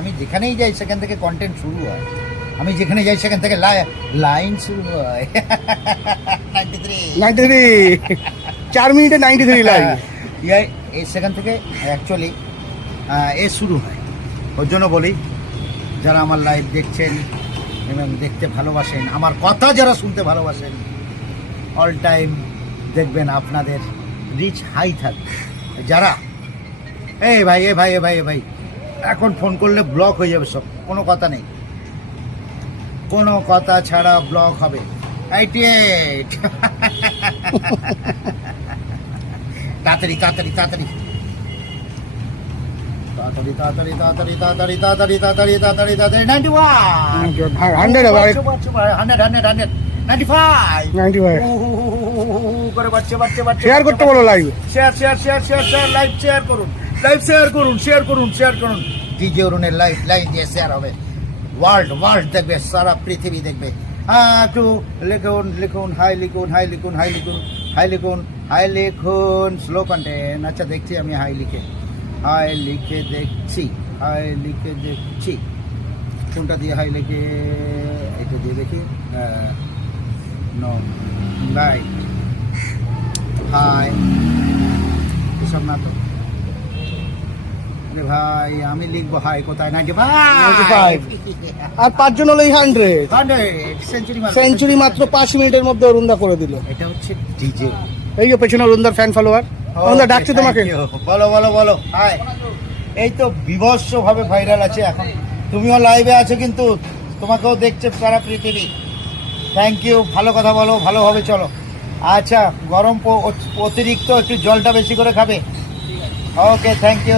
আমি যেখানেই যাই সেখান থেকে কন্টেন্ট শুরু হয়, আমি যেখানে যাই সেখান থেকে লাইন শুরু হয়। 93 4 মিনিটে 93 লাইভ। সেখান থেকে অ্যাকচুয়ালি শুরু হয়। ওর জন্য বলি, যারা আমার লাইভ দেখছেন এবং দেখতে ভালোবাসেন, আমার কথা যারা শুনতে ভালোবাসেন, অল টাইম দেখবেন আপনাদের রিচ হাই থাকবে। যারা এই ভাই এখন ফোন করলে ব্লক হয়ে যাবে সব, কোনো কথা নেই, কোনো কথা ছাড়া ব্লক হবে। 88 তাড়াতাড়ি 100 শেয়ার করতে বলো লাইভ। শেয়ার করুন। ডিজে অরুণের লাইভ দিয়ে শেয়ার হবে, ওয়ার্ল্ড দেখবে, সারা পৃথিবী দেখবে। একটু লিখুন হাই লিখুন স্লো কন্টেন্ট। আচ্ছা, দেখছি আমি হাই লিখে দেখছি কোনটা দিয়ে হাই লিখে, এটা দিয়ে দেখি। নো বাই হাই এসব না তো ভাই, আমি লিখবো হাই কোথায়? 95 আর 5 জন হলেই 100 সেঞ্চুরি মাত্র 5 মিনিটের মধ্যে অরুণদা করে দিল। এটা হচ্ছে ডিজে। এই যে পেছনে অরুণদার ফ্যান ফলোয়ার, অরুণদা ডাকছে তোমাকে। বলো হাই। এই তো বিভৎস ভাবে ভাইরাল আছে এখন, তুমিও লাইভে আছো কিন্তু তোমাকেও দেখছে সারা পৃথিবী। থ্যাংক ইউ, ভালো কথা বলো, ভালোভাবে চলো। আচ্ছা, গরম অতিরিক্ত, একটু জলটা বেশি করে খাবে। ওকে, থ্যাংক ইউ।